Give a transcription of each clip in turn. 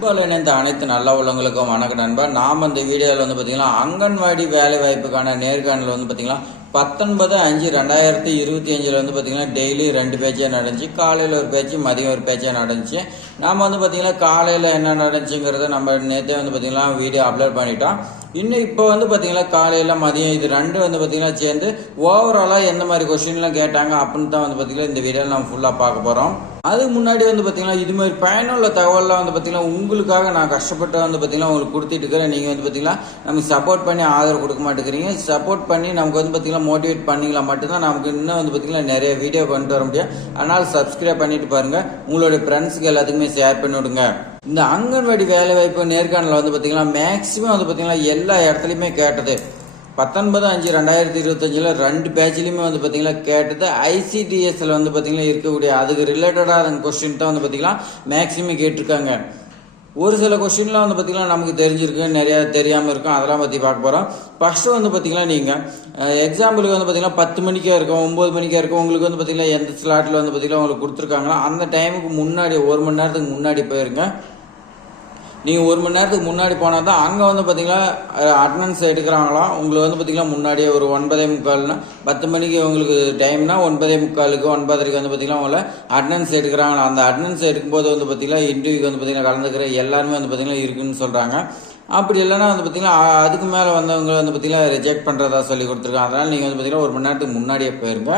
அன்பால் இணைந்த அனைத்து நல்ல உள்ளவங்களுக்கும் வணக்கம் நண்பா. நாம் இந்த வீடியோவில் பார்த்தீங்கன்னா அங்கன்வாடி வேலை வாய்ப்புக்கான நேர்காணல் பார்த்தீங்கன்னா 19/5/2025 பார்த்தீங்கன்னா டெய்லி 2 பேட்சாக நடந்துச்சு. காலையில் ஒரு பேச்சு, மதியம் ஒரு பேட்சாக நடந்துச்சு. நாம் பார்த்தீங்கன்னா காலையில் என்ன நடந்துச்சுங்கிறத நம்ம நேற்றே பார்த்தீங்கன்னா வீடியோ அப்லோட் பண்ணிட்டோம். இன்னும் இப்போ பார்த்தீங்கன்னா காலையில் மதியம் இது ரெண்டு பார்த்தீங்கன்னா சேர்ந்து ஓவராலாக எந்த மாதிரி கொஸ்டின்லாம் கேட்டாங்க அப்படின்னு தான் பார்த்தீங்கன்னா இந்த வீடியோவில் நம்ம ஃபுல்லாக பார்க்க போகிறோம். அதுக்கு முன்னாடி பார்த்தீங்கன்னா இது மாதிரி பயனுள்ள தகவல்லாம் பார்த்தீங்கன்னா உங்களுக்காக நான் கஷ்டப்பட்டு பார்த்தீங்கன்னா உங்களுக்கு கொடுத்துட்டு இருக்கிறேன். நீங்கள் பார்த்தீங்கன்னா நமக்கு சப்போர்ட் பண்ணி ஆதரவு கொடுக்க மாட்டேங்கிறீங்க. சப்போர்ட் பண்ணி நமக்கு பார்த்தீங்கன்னா மோட்டிவேட் பண்ணிக்கலாம் மட்டும்தான் நமக்கு இன்னும் பார்த்தீங்கன்னா நிறைய வீடியோ கொண்டு வர முடியும். அதனால் சப்ஸ்கிரைப் பண்ணிட்டு பாருங்கள். உங்களுடைய ஃப்ரெண்ட்ஸுக்கு எல்லாத்துக்குமே ஷேர் பண்ணி விடுங்க. இந்த அங்கன்வாடி வேலை வாய்ப்பு நேர்காணல் பார்த்தீங்கன்னா மேக்சிமம் பார்த்தீங்கன்னா எல்லா இடத்துலையுமே கேட்டது 19/5/2025 2 பேட்ச்லையுமே பார்த்தீங்கன்னா கேட்டது ICDSல பார்த்தீங்கன்னா இருக்கக்கூடிய அதுக்கு ரிலேட்டடாக கொஸ்டின் தான் பார்த்தீங்கன்னா மேக்சிமம் கேட்டிருக்காங்க. ஒரு சில கொஸ்டின்லாம் பார்த்தீங்கன்னா நமக்கு தெரிஞ்சிருக்கு, நிறையா தெரியாமல் இருக்கும். அதெல்லாம் பற்றி பார்க்க போகிறோம். ஃபஸ்ட்டு பார்த்தீங்கன்னா நீங்கள் எக்ஸாம்பிளுக்கு பார்த்தீங்கன்னா 10 மணிக்கே இருக்கும், 9 மணிக்கே இருக்கும். உங்களுக்கு பார்த்தீங்கன்னா எந்த ஸ்லாட்டில் பார்த்தீங்கன்னா உங்களுக்கு கொடுத்துருக்காங்களோ அந்த டைமுக்கு முன்னாடி 1 மணி நேரத்துக்கு முன்னாடி போயிருங்க. நீங்கள் 1 மணி நேரத்துக்கு முன்னாடி போனால் தான் அங்கே பார்த்தீங்கன்னா அட்டண்டன்ஸ் எடுக்கிறாங்களாம். உங்களுக்கு பார்த்தீங்கன்னா முன்னாடியே ஒரு 9:45 10 மணிக்கு உங்களுக்கு டைம்னா 9:45 9:30 பார்த்தீங்கன்னா உங்களை அட்டண்டன்ஸ் எடுக்கிறாங்களா. அந்த அட்டண்டன்ஸ் எடுக்கும்போது பார்த்தீங்கன்னா இன்டர்வியூக்கு பார்த்தீங்கன்னா கலந்துக்கிற எல்லாருமே பார்த்தீங்கன்னா இருக்குன்னு சொல்கிறாங்க. அப்படி இல்லைன்னா பார்த்தீங்கன்னா அதுக்கு மேலே வந்தவங்க பார்த்தீங்கன்னா ரிஜெக்ட் பண்ணுறதா சொல்லி கொடுத்துருக்காங்க. அதனால் நீங்கள் பார்த்தீங்கன்னா 1 மணி நேரத்துக்கு முன்னாடியே போயிருங்க.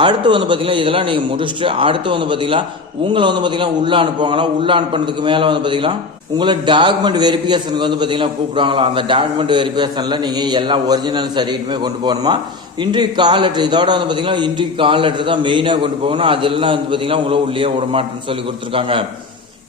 அடுத்து பார்த்தீங்கன்னா இதெல்லாம் நீங்கள் முடிச்சுட்டு அடுத்து பார்த்தீங்கன்னா உங்களை பார்த்தீங்கன்னா உள்ளே அனுப்புவாங்களா. உள்ளே அனுப்புறதுக்கு மேலே பார்த்தீங்கன்னா உங்களை டாக்குமெண்ட் வெரிஃபிகேஷனுக்கு பார்த்தீங்கன்னா கூப்பிடுவாங்களா. அந்த டாக்குமெண்ட் வெரிஃபிகேஷனில் நீங்கள் எல்லா ஒரிஜினல் சர்டிஃபிகேட்டுமே கொண்டு போகணுமா. இன்டர்வியூ கால் லெட்டர் இதோட பார்த்தீங்கன்னா இன்டர்வியூ கால் லெட்டர் தான் மெயினாக கொண்டு போகணும். அதெல்லாம் பார்த்தீங்கன்னா உங்களை உள்ளே விடமாட்டேன்னு சொல்லி கொடுத்துருக்காங்க.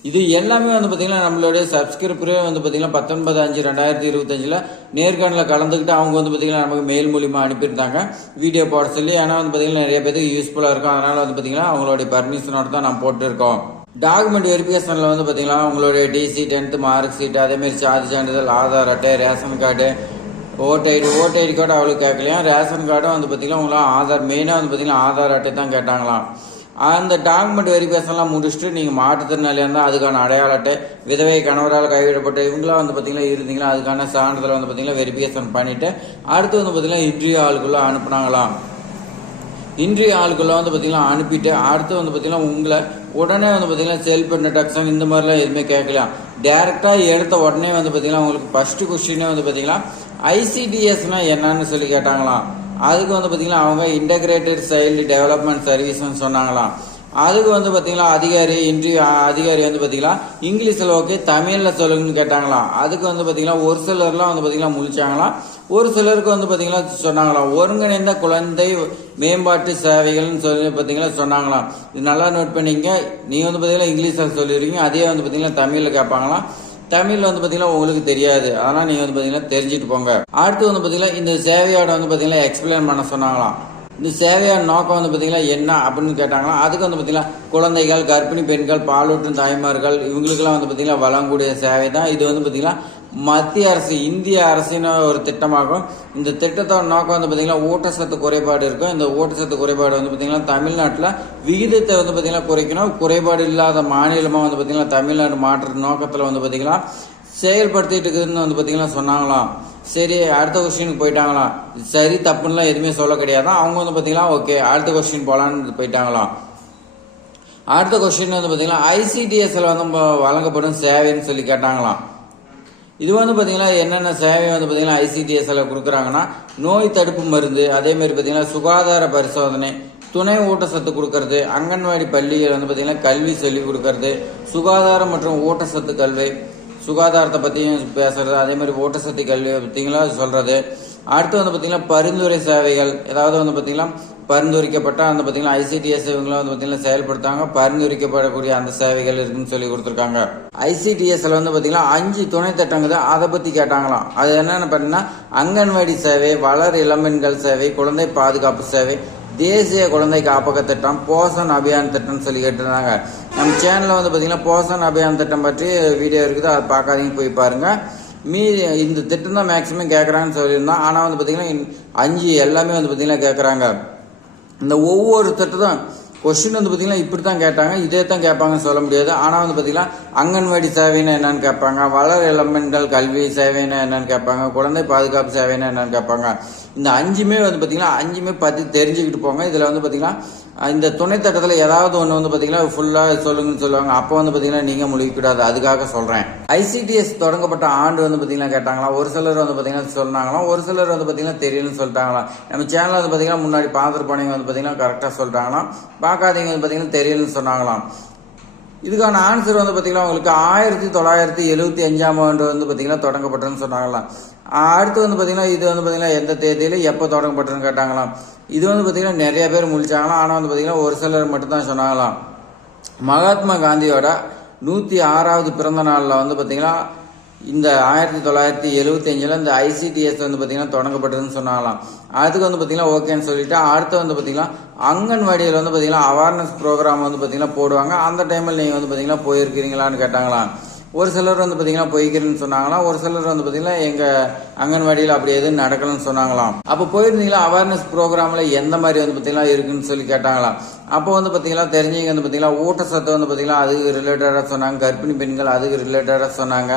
இது எல்லாமே பார்த்தீங்கன்னா நம்மளுடைய சப்ஸ்கிரைபரே பார்த்தீங்கன்னா 19/5/2025 நேர்காணலில் கலந்துக்கிட்டு அவங்க பார்த்தீங்கன்னா நமக்கு மெயில் மூலியமாக அனுப்பியிருந்தாங்க வீடியோ போட சொல்லி. ஏன்னா பார்த்தீங்கன்னா நிறைய பேருக்கு யூஸ்ஃபுல்லாக இருக்கும். அதனால் பார்த்தீங்கன்னா அவங்களுடைய பர்மிஷனோட தான் நம்ம போட்டுருக்கோம். டாக்குமெண்ட் வெரிஃபிகேஷனில் பார்த்தீங்கன்னா உங்களுடைய டிசி, 10th மார்க் ஷீட், அதேமாரி சாதி சான்றிதழ், ஆதார் அட்டை, ration card, voter ID card அவளுக்கு கேட்கலையா. ரேஷன் கார்டும் பார்த்தீங்கன்னா உங்களாம் ஆதார் மெயினாக பார்த்தீங்கன்னா ஆதார் அட்டை தான் கேட்டாங்களாம். அந்த டாக்குமெண்ட் வெரிஃபிகேஷன்லாம் முடிச்சுட்டு நீங்கள் மாற்றுத்திறனாளியாக இருந்தால் அதுக்கான அடையாள அட்டை, விதவை, கணவரால் கைவிடப்பட்ட இவங்களாம் பார்த்தீங்கன்னா இருந்தீங்கன்னா அதுக்கான சான்றிதழ் பார்த்தீங்கன்னா வெரிஃபிகேஷன் பண்ணிவிட்டு அடுத்து பார்த்தீங்கன்னா இன்டர்வியூ ஆளுக்குள்ளே அனுப்புனாங்களாம். இன்டர்வியூ ஆளுக்குள்ளே பார்த்தீங்கன்னா அனுப்பிட்டு அடுத்து பார்த்தீங்கன்னா உங்களை உடனே பார்த்தீங்கன்னா செல்ஃப் இன்ட்ரடக்ஷன் இந்த மாதிரிலாம் எதுவுமே கேட்கலாம். டேரெக்டாக எடுத்த உடனே பார்த்தீங்கன்னா உங்களுக்கு ஃபஸ்ட்டு கொஸ்டினே பார்த்தீங்கன்னா ICDSனா என்னன்னு சொல்லி கேட்டாங்களாம். அதுக்கு பார்த்தீங்கன்னா அவங்க இன்டகிரேட்டட் சைல்டு டெவலப்மெண்ட் சர்வீஸ்ன்னு சொன்னாங்களாம். அதுக்கு பார்த்தீங்கன்னா இன்டர்வியூ அதிகாரி பார்த்தீங்கன்னா இங்கிலீஷில் ஓகே, தமிழில் சொல்லுங்கன்னு கேட்டாங்களாம். அதுக்கு பார்த்தீங்கன்னா ஒரு சிலர்லாம் பார்த்தீங்கன்னா முழிச்சாங்களாம். ஒரு சிலருக்கு பார்த்தீங்கன்னா சொன்னாங்களாம் ஒருங்கிணைந்த குழந்தை மேம்பாட்டு சேவைகள்னு சொல்லி பார்த்தீங்கன்னா சொன்னாங்களாம். இது நல்லா நோட் பண்ணிங்க. நீங்கள் பார்த்தீங்கன்னா இங்கிலீஷில் சொல்லிடுறீங்க, அதே பார்த்தீங்கன்னா தமிழில் கேட்பாங்களாம். தமிழில் பார்த்தீங்கன்னா உங்களுக்கு தெரியாது. அதனால் நீங்கள் பார்த்தீங்கன்னா தெரிஞ்சுட்டு போங்க. அடுத்து பார்த்தீங்கன்னா இந்த சேவையோட பார்த்தீங்கன்னா எக்ஸ்பிளைன் பண்ண சொன்னாங்களாம். இந்த சேவையோட நோக்கம் பார்த்தீங்கன்னா என்ன அப்படின்னு கேட்டாங்களாம். அதுக்கு பார்த்தீங்கன்னா குழந்தைகள், கர்ப்பிணி பெண்கள், பாலூட்டும் தாய்மார்கள் இவங்களுக்கெல்லாம் பார்த்தீங்கன்னா வழங்கக்கூடிய சேவை தான் இது. பார்த்தீங்கன்னா மத்திய அரசு, இந்திய அரசின் ஒரு திட்டமாகும். இந்த திட்டத்தோட நோக்கம் பார்த்தீங்கன்னா ஊட்டச்சத்து குறைபாடு இருக்கும். இந்த ஊட்டச்சத்து குறைபாடு பார்த்தீங்கன்னா தமிழ்நாட்டில் விகிதத்தை பார்த்தீங்கன்னா குறைக்கணும். குறைபாடு இல்லாத மாநிலமாக பார்த்தீங்கன்னா தமிழ்நாடு மாற்ற நோக்கத்தில் பார்த்தீங்கன்னா செயல்படுத்திட்டு இருக்குதுன்னு பார்த்தீங்கன்னா சொன்னாங்களாம். சரி, அடுத்த கொஸ்டினுக்கு போயிட்டாங்களாம். சரி தப்புன்னெலாம் எதுவுமே சொல்ல கிடையாது. அவங்க பார்த்தீங்கன்னா ஓகே அடுத்த கொஸ்டின் போகலான்னு போயிட்டாங்களாம். அடுத்த கொஸ்டின் பார்த்தீங்கன்னா ICDSல வழங்கப்படும் சேவைன்னு சொல்லி கேட்டாங்களாம். இது பார்த்தீங்கன்னா என்னென்ன சேவை பார்த்தீங்கன்னா ICDSல கொடுக்குறாங்கன்னா நோய் தடுப்பு மருந்து, அதேமாரி பார்த்தீங்கன்னா சுகாதார பரிசோதனை, துணை ஊட்டச்சத்து கொடுக்கறது, அங்கன்வாடி பள்ளிகள் பார்த்தீங்கன்னா கல்வி சொல்லிக் கொடுக்கறது, சுகாதாரம் மற்றும் ஊட்டச்சத்து கல்வி, சுகாதாரத்தை பற்றியும் பேசுறது, அதேமாதிரி ஊட்டச்சத்து கல்வி பார்த்தீங்களா சொல்கிறது. அடுத்து பார்த்தீங்கன்னா பரிந்துரை சேவைகள், ஏதாவது பார்த்தீங்கன்னா பரிந்துரைக்கப்பட்ட பார்த்தீங்கன்னா ICDS இவங்களாம் பார்த்தீங்கன்னா செயல்படுத்தாங்க. பரிந்துரைக்கப்படக்கூடிய அந்த சேவைகள் இருக்குன்னு சொல்லி கொடுத்துருக்காங்க. ICDSல பார்த்தீங்கன்னா 5 துணை திட்டங்கள் அதை பற்றி கேட்டாங்களாம். அது என்னென்னு பார்த்தீங்கன்னா அங்கன்வாடி சேவை, வளர் இளம்பெண்கள் சேவை, குழந்தை பாதுகாப்பு சேவை, தேசிய குழந்தை காப்பக திட்டம், போஷன் அபியான் திட்டம்னு சொல்லி கேட்டிருந்தாங்க. நம்ம சேனலில் பார்த்தீங்கன்னா போஷன் அபியான் திட்டம் பற்றி வீடியோ இருக்குது, அதை பார்க்காதீங்க, போய் பாருங்கள். இந்த திட்டம் தான் மேக்ஸிமம் கேட்குறாங்கன்னு சொல்லியிருந்தோம். ஆனால் பார்த்தீங்கன்னா 5 எல்லாமே பார்த்தீங்கன்னா கேட்குறாங்க. இந்த ஒவ்வொரு திட்டத்தும் கொஸ்டின் வந்து பார்த்தீங்கன்னா இப்படி தான் கேட்டாங்க, இதே தான் கேட்பாங்கன்னு சொல்ல முடியாது. ஆனால் வந்து பார்த்தீங்கன்னா அங்கன்வாடி சேவைன்னா என்னன்னு கேட்பாங்க, வளர் இளம்பெண்கள் கல்வி சேவைன்னா என்னன்னு கேட்பாங்க, குழந்தை பாதுகாப்பு சேவைன்னா என்னன்னு கேட்பாங்க. இந்த 5மே வந்து பார்த்தீங்கன்னா 5மே பற்றி தெரிஞ்சுக்கிட்டு போங்க. இதில் வந்து பார்த்தீங்கன்னா இந்த துணைத்தட்டத்தில் ஏதாவது ஒன்று வந்து பார்த்தீங்கன்னா ஃபுல்லாக சொல்லுங்கன்னு சொல்லுவாங்க. அப்போ வந்து பார்த்தீங்கன்னா நீங்கள் முழிக்கூடாது, அதுக்காக சொல்கிறேன். ICDS தொடங்கப்பட்ட ஆண்டு வந்து பார்த்தீங்கன்னா கேட்டாங்களா, ஒரு சிலர் வந்து பார்த்தீங்கன்னா சொன்னாங்களாம், ஒரு சிலர் வந்து பார்த்தீங்கன்னா தெரியலன்னு சொல்லிட்டாங்களாம். நம்ம சேனல் வந்து பார்த்தீங்கன்னா முன்னாடி பார்த்துட்டு போனீங்க வந்து பார்த்தீங்கன்னா கரெக்டாக சொல்லிட்டாங்களாம், பார்க்காதீங்க வந்து பார்த்தீங்கன்னா தெரியலன்னு சொன்னாங்களாம். இதுக்கான ஆன்சர் வந்து பார்த்தீங்கன்னா உங்களுக்கு 1975ஆம் ஆண்டு வந்து பார்த்தீங்கன்னா தொடங்கப்பட்டதுன்னு சொன்னாங்களாம். அடுத்து வந்து பார்த்தீங்கன்னா இது வந்து பார்த்தீங்கன்னா எந்த தேதியில் எப்போ தொடங்கப்பட்டதுன்னு கேட்டாங்களாம். இது வந்து பார்த்தீங்கன்னா நிறைய பேர் முழிச்சாங்களாம். ஆனால் வந்து பார்த்தீங்கன்னா ஒரு சிலர் மட்டும்தான் சொன்னாங்களாம். மகாத்மா காந்தியோட 106வது பிறந்த நாளில் வந்து பார்த்தீங்கன்னா இந்த 1975 இந்த ICDS வந்து பார்த்தீங்கன்னா தொடங்கப்பட்டதுன்னு சொன்னாங்களாம். அதுக்கு வந்து பார்த்தீங்கன்னா ஓகேன்னு சொல்லிட்டு அடுத்து வந்து பார்த்தீங்கன்னா அங்கன்வாடியில் வந்து பார்த்தீங்கன்னா அவேர்னஸ் ப்ரோக்ராம் வந்து பார்த்தீங்கன்னா போடுவாங்க. அந்த டைமில் நீங்கள் வந்து பார்த்தீங்கன்னா போயிருக்கிறீங்களான்னு கேட்டாங்களாம். ஒரு சிலர் வந்து பார்த்தீங்கன்னா போய்க்கிறேன்னு சொன்னாங்களாம், ஒரு சிலர் வந்து பார்த்தீங்கன்னா எங்கள் அங்கன்வாடியில் அப்படி எதுவும் நடக்கலன்னு சொன்னாங்களாம். அப்போ போயிருந்தீங்களா அவேர்னஸ் ப்ரோக்ராமில் எந்த மாதிரி வந்து பார்த்தீங்கன்னா இருக்குன்னு சொல்லி கேட்டாங்களாம். அப்போ வந்து பார்த்தீங்கன்னா தெரிஞ்சவங்க வந்து பார்த்தீங்கன்னா ஊட்டச்சத்து வந்து பார்த்தீங்கன்னா அதுக்கு ரிலேட்டடாக சொன்னாங்க, கர்ப்பிணி பெண்கள் அதுக்கு ரிலேட்டடாக சொன்னாங்க.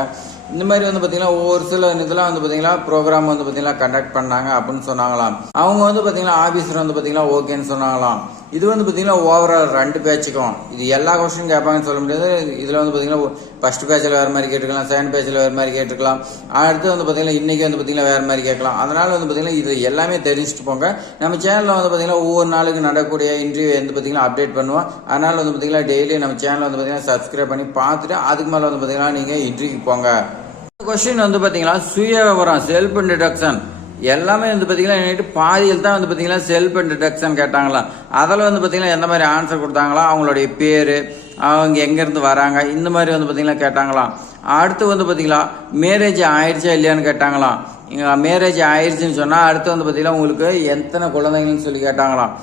இந்த மாதிரி வந்து பார்த்தீங்கன்னா ஒவ்வொரு சில இதெல்லாம் வந்து பார்த்தீங்கன்னா ப்ரோக்ராம் வந்து பார்த்தீங்கன்னா கண்டக்ட் பண்ணாங்க அப்படின்னு சொன்னாங்களாம். அவங்க வந்து பார்த்தீங்கன்னா ஆஃபீஸர் வந்து பார்த்தீங்கன்னா ஓகேன்னு சொன்னாங்களாம். இது வந்து பார்த்தீங்கன்னா ஓவரால் 2 பேட்சுக்கும் இது எல்லா கொஸ்டின் கேட்பாங்கன்னு சொல்ல முடியாது. இதில் வந்து பார்த்தீங்கன்னா ஃபர்ஸ்ட் பேட்சில் வேறு மாதிரி கேட்டுக்கலாம், செகண்ட் பேட்சில் வேறு மாதிரி கேட்டுக்கலாம், அடுத்து வந்து பார்த்தீங்கன்னா இன்றைக்கி வந்து பார்த்தீங்கன்னா வேறு மாதிரி கேட்கலாம். அதனால் வந்து பார்த்தீங்கன்னா இது எல்லாமே தெரிஞ்சுட்டு போங்க. நம்ம சேனலில் வந்து பார்த்தீங்கன்னா ஒவ்வொரு நாளுக்கு நடக்கக்கூடிய இன்டர்வியூ வந்து பார்த்தீங்கன்னா அப்டேட் பண்ணுவோம். அதனால் வந்து பார்த்தீங்கன்னா டெய்லி நம்ம சேனலை வந்து பார்த்தீங்கன்னா சப்ஸ்கிரைப் பண்ணி பார்த்துட்டு அதுக்கு மேலே வந்து பார்த்தீங்கன்னா நீங்கள் இன்டர்வியூக்கு போங்க. கொஸ்டின் வந்து பார்த்தீங்கன்னா சுய விவரம் செல்ஃப் இன்ட்ரடக்ஷன் எல்லாமே வந்து பார்த்தீங்கன்னா பாதியில் தான் வந்து பார்த்தீங்கன்னா செல்ஃப் இன்ட்ரடக்ஷன் கேட்டாங்களா. அதில் வந்து பார்த்தீங்கன்னா எந்த மாதிரி ஆன்சர் கொடுத்தாங்களா, அவங்களுடைய பேர், அவங்க எங்கேருந்து வராங்க, இந்த மாதிரி வந்து பார்த்தீங்கன்னா கேட்டாங்களாம். அடுத்து வந்து பார்த்தீங்களா மேரேஜ் ஆயிடுச்சா இல்லையான்னு கேட்டாங்களாம். இங்கே மேரேஜ் ஆயிடுச்சுன்னு சொன்னால் அடுத்து வந்து பார்த்தீங்கன்னா உங்களுக்கு எத்தனை குழந்தைங்கன்னு சொல்லி கேட்டாங்களாம்.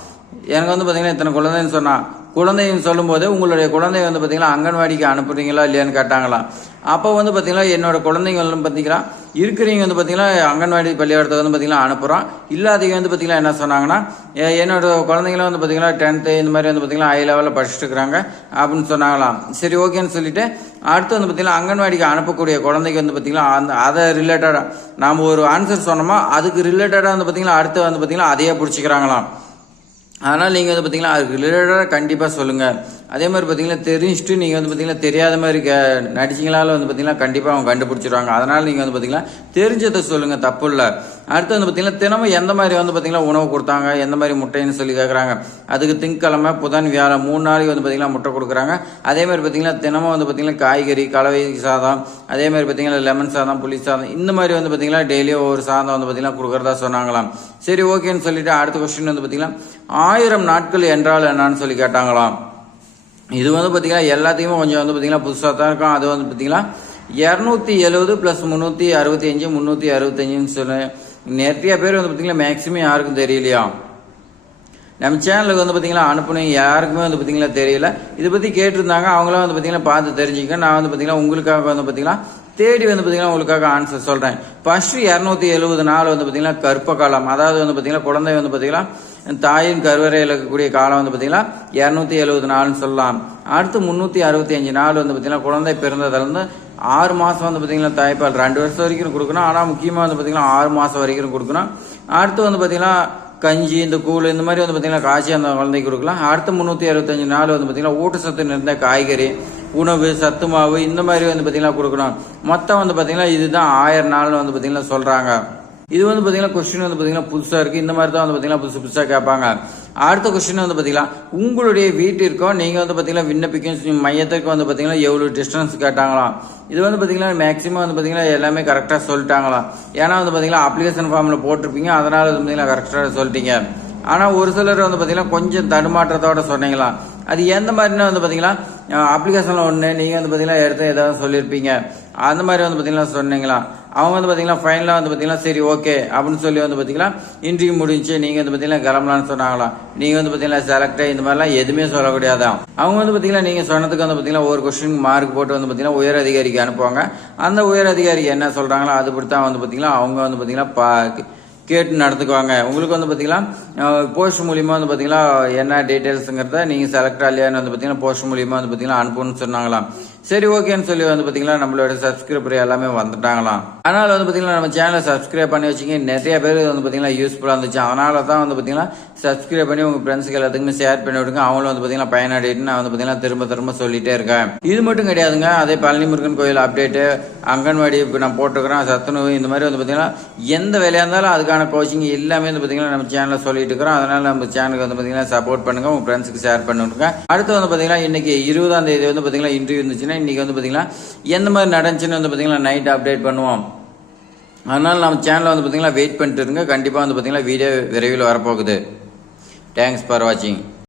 எனக்கு வந்து பார்த்தீங்கன்னா இத்தனை குழந்தைன்னு சொன்னால் குழந்தைன்னு சொல்லும்போது உங்களுடைய குழந்தை வந்து பார்த்தீங்கன்னா அங்கன்வாடிக்கு அனுப்புறீங்களா இல்லையான்னு கேட்டாங்களாம். அப்போ வந்து பார்த்தீங்கன்னா என்னோட குழந்தைங்க வந்து பார்த்தீங்கன்னா இருக்கிறீங்க வந்து பார்த்தீங்கன்னா அங்கன்வாடி பள்ளிக்கூடத்தை வந்து பார்த்தீங்கன்னா அனுப்புகிறோம். இல்லாதவங்க வந்து பார்த்தீங்கன்னா என்ன சொன்னாங்கன்னா என்னோட குழந்தைங்களும் வந்து பார்த்தீங்கன்னா 10th இந்த மாதிரி வந்து பார்த்தீங்கன்னா ஹை லெவலில் படிச்சுட்டு இருக்கிறாங்க அப்படின்னு சொன்னாங்களாம். சரி ஓகேன்னு சொல்லிட்டு அடுத்து வந்து பார்த்தீங்கன்னா அங்கன்வாடிக்கு அனுப்பக்கூடிய குழந்தைக்கு வந்து பார்த்தீங்கன்னா அதை ரிலேட்டடாக நாம் ஒரு ஆன்சர் சொன்னோமா அதுக்கு ரிலேட்டடாக வந்து பார்த்தீங்கன்னா அடுத்து வந்து பார்த்தீங்கன்னா அதையே பிடிச்சிக்கிறாங்களாம். அதனால் நீங்கள் வந்து பார்த்தீங்கன்னா அதுக்கு ரிலேட்டடாக கண்டிப்பாக சொல்லுங்கள். அதே மாதிரி பார்த்தீங்கன்னா தெரிஞ்சுட்டு நீங்கள் வந்து பார்த்தீங்கன்னா தெரியாத மாதிரி நடிச்சிங்களால வந்து பார்த்தீங்கன்னா கண்டிப்பாக அவங்க கண்டுபிடிச்சிடுவாங்க. அதனால் நீங்கள் வந்து பார்த்தீங்கன்னா தெரிஞ்சதை சொல்லுங்கள், தப்பு இல்லை. அடுத்து வந்து பார்த்தீங்கன்னா தினமும் எந்த மாதிரி வந்து பார்த்தீங்கன்னா உணவு கொடுத்தாங்க, எந்த மாதிரி முட்டைன்னு சொல்லி கேட்குறாங்க. அதுக்கு திங்கக்கிழமை புதன் வியாழன் 3 நாளைக்கு வந்து பார்த்தீங்கன்னா முட்டை கொடுக்குறாங்க. அதே மாதிரி பார்த்தீங்கன்னா தினமும் வந்து பார்த்தீங்கன்னா காய்கறி கலவை சாதம், அதே மாதிரி பார்த்தீங்கன்னா லெமன் சாதம், புளி சாதம், இந்த மாதிரி வந்து பார்த்தீங்கன்னா டெய்லியும் ஒவ்வொரு சாதம் வந்து பார்த்தீங்கன்னா கொடுக்குறதா சொன்னாங்களாம். சரி ஓகேன்னு சொல்லிட்டு அடுத்த கொஸ்டின் வந்து பார்த்தீங்கன்னா 1000 நாட்கள் என்றால் என்னன்னு சொல்லி கேட்டாங்களாம். இது வந்து பார்த்தீங்கன்னா எல்லாத்தையுமே கொஞ்சம் வந்து பார்த்தீங்கன்னா புதுசாக தான் இருக்கும். அது வந்து பார்த்தீங்கன்னா 270 + 365 365 சொல்லி நிறைய பேர் வந்து பார்த்தீங்கன்னா மேக்ஸிமம் யாருக்கும் தெரியலையா. நம்ம சேனலுக்கு வந்து பார்த்தீங்கன்னா அனுப்புனீங்க யாருக்குமே வந்து பார்த்தீங்கன்னா தெரியல. இதை பற்றி கேட்டிருந்தாங்க, அவங்களாம் வந்து பார்த்தீங்கன்னா பார்த்து தெரிஞ்சுக்க. நான் வந்து பார்த்தீங்கன்னா உங்களுக்காக வந்து பார்த்தீங்கன்னா தேடி வந்து பார்த்தீங்கன்னா உங்களுக்காக ஆன்சர் சொல்கிறேன். ஃபர்ஸ்ட்டு 270 நாள் வந்து பார்த்தீங்கன்னா கர்ப்ப காலம், அதாவது வந்து பார்த்தீங்கன்னா குழந்தை வந்து பார்த்தீங்கன்னா தாயின் கருவறையில் இருக்கக்கூடிய காலம் வந்து பார்த்தீங்கன்னா 270 நாள்னு சொல்லலாம். அடுத்து 365 நாள் வந்து பார்த்தீங்கன்னா குழந்தை பிறந்ததுலேருந்து 6 மாதம் வந்து பார்த்தீங்கன்னா தாய்ப்பால் 2 வருஷம் வரைக்கும் கொடுக்கணும். ஆனால் முக்கியமாக வந்து பார்த்தீங்கன்னா 6 மாதம் வரைக்கும் கொடுக்கணும். அடுத்து வந்து பார்த்தீங்கன்னா கஞ்சி, இந்த கூழ், இந்த மாதிரி வந்து பார்த்தீங்கன்னா காய்ச்சி அந்த குழந்தைக்கு கொடுக்கலாம். அடுத்து 365 நாள் வந்து பார்த்தீங்கன்னா ஊட்டச்சத்து நிறைந்த காய்கறி உணவு, சத்து மாவு, இந்த மாதிரி வந்து பார்த்தீங்கன்னா கொடுக்கணும். மொத்தம் வந்து பார்த்தீங்கன்னா இதுதான் 1000 நாள்னு வந்து பார்த்தீங்கன்னா சொல்கிறாங்க. இது வந்து பார்த்தீங்கன்னா கொஸ்டின் வந்து பார்த்தீங்கன்னா புதுசாக இருக்குது. இந்த மாதிரி தான் வந்து பார்த்தீங்கன்னா புதுசாக கேட்பாங்க. அடுத்த கொஸ்டின் வந்து பார்த்தீங்கன்னா உங்களுடைய வீட்டிற்கும் நீங்கள் வந்து பார்த்தீங்கன்னா விண்ணப்பிக்கும் மையத்திற்கு வந்து பார்த்தீங்கன்னா எவ்வளோ டிஸ்டன்ஸ் கேட்டாங்களாம். இது வந்து பார்த்தீங்கன்னா மேக்ஸிமம் வந்து பார்த்தீங்கன்னா எல்லாமே கரெக்டாக சொல்லிட்டாங்களாம். ஏன்னா வந்து பார்த்தீங்கன்னா அப்ளிகேஷன் ஃபார்மில் போட்டிருப்பீங்க, அதனால் வந்து பார்த்தீங்கன்னா கரெக்டாக சொல்லிட்டீங்க. ஆனால் ஒரு சிலர் வந்து பார்த்தீங்கன்னா கொஞ்சம் தடுமாற்றத்தோட சொன்னீங்களா. அது எந்த மாதிரினா வந்து பார்த்தீங்கன்னா அப்ளிகேஷனில் ஒன்று நீங்கள் வந்து பார்த்தீங்கன்னா எடுத்து ஏதாவது சொல்லியிருப்பீங்க, அந்த மாதிரி வந்து பார்த்தீங்கன்னா சொன்னீங்களா. அவங்க வந்து பார்த்தீங்கன்னா ஃபைனலாக வந்து பார்த்தீங்கன்னா சரி ஓகே அப்படின்னு சொல்லி வந்து பார்த்தீங்கன்னா இன்டர்வியூ முடிஞ்சு நீங்கள் வந்து பார்த்தீங்கன்னா கிளம்பலான்னு சொன்னாங்களா. நீங்கள் வந்து பார்த்தீங்கன்னா செலக்ட் இந்த மாதிரிலாம் எதுவுமே சொல்லக்கூடாதான். அவங்க வந்து பார்த்தீங்கன்னா நீங்கள் சொன்னதுக்கு வந்து பார்த்தீங்கன்னா ஒரு கொஸ்டின் மார்க் போட்டு வந்து பார்த்தீங்கன்னா உயர் அதிகாரிக்கு அனுப்புவாங்க. அந்த உயர் அதிகாரிக்கு என்ன சொல்கிறாங்களோ அது படி தான் வந்து பார்த்தீங்கன்னா அவங்க வந்து பார்த்தீங்கன்னா கேட்டு நடத்துக்குவாங்க. உங்களுக்கு வந்து பார்த்தீங்கன்னா போஸ்ட் மூலியமாக வந்து பார்த்தீங்கன்னா என்ன டீட்டெயில்ஸுங்கிறத நீங்கள் செலக்ட் ஆகலையான்னு வந்து பார்த்தீங்கன்னா போஸ்ட் மூலியமாக வந்து பார்த்தீங்கன்னா அனுப்புன்னு சொன்னாங்களாம். சரி ஓகேன்னு சொல்லி வந்து பார்த்தீங்கன்னா நம்மளோட சப்ஸ்கிரைபர் எல்லாமே வந்துட்டாங்களாம். அதனால் வந்து பார்த்தீங்கன்னா நம்ம சேனலை சப்ஸ்கிரைப் பண்ணி வச்சுங்க. நிறைய பேர் வந்து பார்த்தீங்கன்னா யூஸ்ஃபுல்லாக இருந்துச்சு. அதனால தான் வந்து பார்த்தீங்கன்னா சப்ஸ்கிரைப் பண்ணி உங்கள் ஃப்ரெண்ட்ஸுக்கு எல்லாத்துக்குமே ஷேர் பண்ணி விடுங்க. அவங்களும் வந்து பார்த்தீங்கன்னா பயனடைட்டு நான் வந்து பார்த்தீங்கன்னா திரும்ப சொல்லிட்டே இருக்கேன். இது மட்டும் கிடையாதுங்க. அதே பழனி முருகன் கோயில் அப்டேட்டு, அங்கன்வாடி இப்போ நான் போட்டுக்கிறேன், சத்துணவு, இந்த மாதிரி வந்து பார்த்தீங்கன்னா எந்த வேலையாக இருந்தாலும் அதுக்கான கோச்சிங் எல்லாமே வந்து பார்த்தீங்கன்னா நம்ம சேனலில் சொல்லிட்டு இருக்கிறோம். அதனால் நம்ம சேனலுக்கு வந்து பார்த்தீங்கன்னா சப்போர்ட் பண்ணுங்கள், உங்கள் ஃப்ரெண்ட்ஸுக்கு ஷேர் பண்ணுங்க. அடுத்து வந்து பார்த்தீங்கன்னா இன்னைக்கு 20ஆம் தேதி வந்து பார்த்தீங்கன்னா இன்டர்வியூ இருந்துச்சுன்னா இன்னைக்கு வந்து பார்த்தீங்கன்னா எந்த மாதிரி நடந்துச்சுன்னு வந்து பார்த்தீங்கன்னா நைட் அப்டேட் பண்ணுவோம். அதனால் நம்ம சேனலில் வந்து பார்த்தீங்கன்னா வெயிட் பண்ணிட்டு இருங்க. கண்டிப்பாக வந்து பார்த்தீங்கன்னா வீடியோ விரைவில் வரப்போகுது. தேங்க்ஸ் ஃபார் வாட்சிங்.